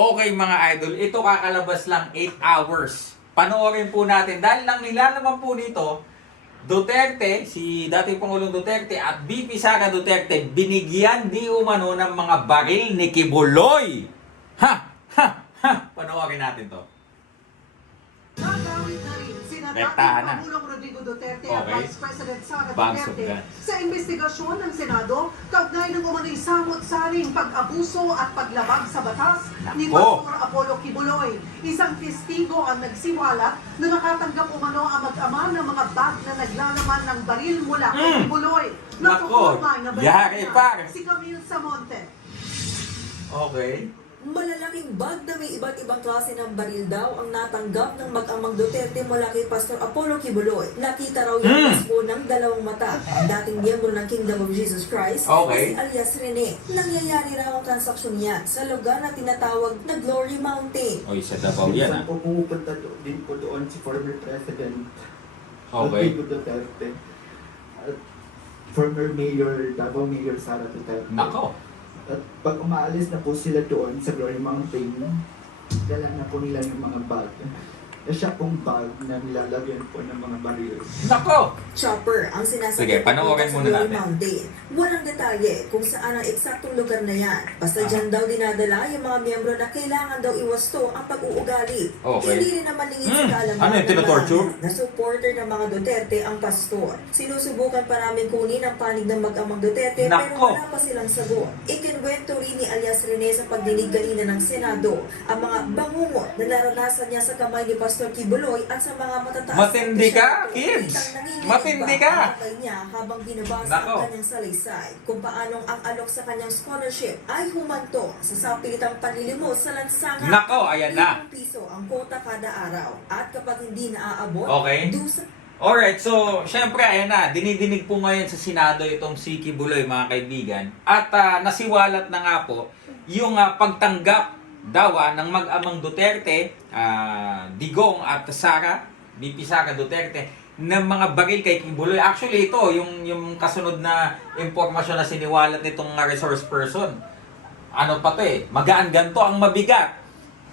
Okay mga idol, ito kakalabas lang 8 hours. Panoorin po natin. Dahil lang nila naman po nito, Duterte, si dating Pangulong Duterte at BP Sara Duterte, binigyan di umano ng mga baril ni Kibuloy. Ha! Ha! Ha! Panoorin natin to. Sina Rektahan na. Pangulong Rodrigo Duterte Okay. at Vice President Sara Duterte sa investigasyon ng Senado kaugnay ng umano'y samot-saring pag-abuso at paglabag sa batas ni Nako. Pastor Apollo Kibuloy. Isang testigo ang nagsiwala na nakatanggap umano ang mag-ama ng mga bag na naglalaman ng baril mula kay Mm. Kibuloy. Nako. Yari, par. si Camille Samonte. Okay. Malalaking bag na may iba't ibang klase ng baril daw ang natanggap ng mag-amang Duterte mula kay Pastor Apollo Kibuloy. Nakita raw yung mm. ng dalawang mata. Ang dating miyembro ng Kingdom of Jesus Christ Okay. si alias Rene. Nangyayari raw ang transaksyon niya sa lugar na tinatawag na Glory Mountain. O, isa daw yan ah. Do- din po doon si former President Okay. Duterte. At former Mayor, Davao Mayor Sara Duterte. Nako. At pag umaalis na po sila doon sa Glory Mountain, dala na po nila yung mga bag. Na siya pong bag na nilalagyan po ng mga baril. Nako. Chopper ang sinasabi Sige, panoorin sa muna natin. Mountain. Walang detalye kung saan ang eksaktong lugar na yan. Basta Ah. dyan daw dinadala yung mga miyembro na kailangan daw iwasto ang pag-uugali. Okay. Hindi rin naman lingid sa Hmm, kaalaman ano yun, ng tinotorture? bayan na supporter ng mga Duterte ang pastor. Sinusubukan pa namin kunin ang panig ng mag-amang Duterte pero Nako. wala pa silang sagot. Ikinwento rin ni alias Rene sa pagdinig kanina ng Senado ang mga bangungot na naranasan niya sa kamay ni Pastor Kibuloy at sa mga matataas Matindi ka, kids! Matindi ka! niya habang binabasa Nako. ang kanyang salaysay kung paanong ang alok sa kanyang scholarship ay humanto sa sapilitang panlilimos sa lansangan. Nako, ayan na. 5 piso ang kota kada araw at kapag hindi naaabot, Okay. dusa Alright, so syempre ayan na, dinidinig po ngayon sa Senado itong si Kibuloy mga kaibigan at ah, nasiwalat na nga po yung ah, pagtanggap daw ah, ng mag-amang Duterte, ah, Digong at Sara, BP Sara Duterte ng mga baril kay Kibuloy. Actually ito, yung, yung kasunod na impormasyon na siniwalat nitong resource person. Ano pa to eh, magaan ganto ang mabigat.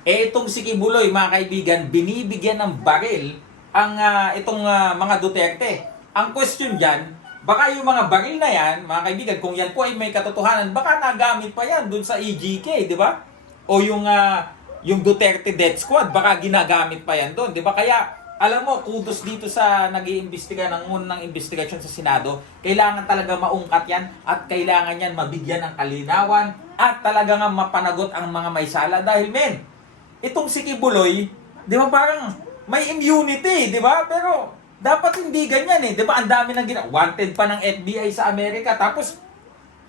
Eh itong si Kibuloy, mga kaibigan, binibigyan ng baril ang ah, itong ah, mga Duterte. Ang question dyan, baka yung mga baril na yan, mga kaibigan, kung yan po ay may katotohanan, baka nagamit pa yan dun sa EGK, di ba? O yung ah, yung Duterte Death Squad, baka ginagamit pa yan doon, di ba? Kaya, alam mo, kudos dito sa nag iimbestiga ng unang investigasyon sa Senado, kailangan talaga maungkat yan at kailangan yan mabigyan ng kalinawan at talaga nga mapanagot ang mga may sala dahil men, itong si Kibuloy, di ba parang may immunity, di ba? Pero dapat hindi ganyan eh, di ba? Ang dami ng gina- wanted pa ng FBI sa Amerika, tapos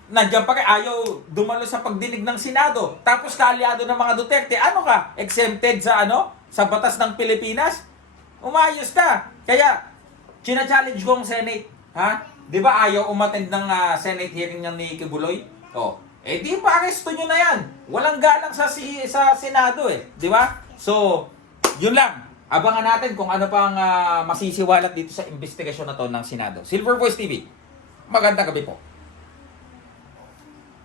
nandiyan pa rin ayaw dumalo sa pagdinig ng Senado. Tapos kaalyado ng mga Duterte, ano ka? Exempted sa ano? Sa batas ng Pilipinas? Umayos ka. Kaya, china-challenge ko ang Senate. Ha? Di ba ayaw umattend ng ah, Senate hearing ng ni Kibuloy? Oh. Eh di pa aresto nyo na yan. Walang galang sa si, sa Senado eh. Di ba? So, yun lang. Abangan natin kung ano pang ah, masisiwalat dito sa investigasyon na to ng Senado. Silver Voice TV. Magandang gabi po.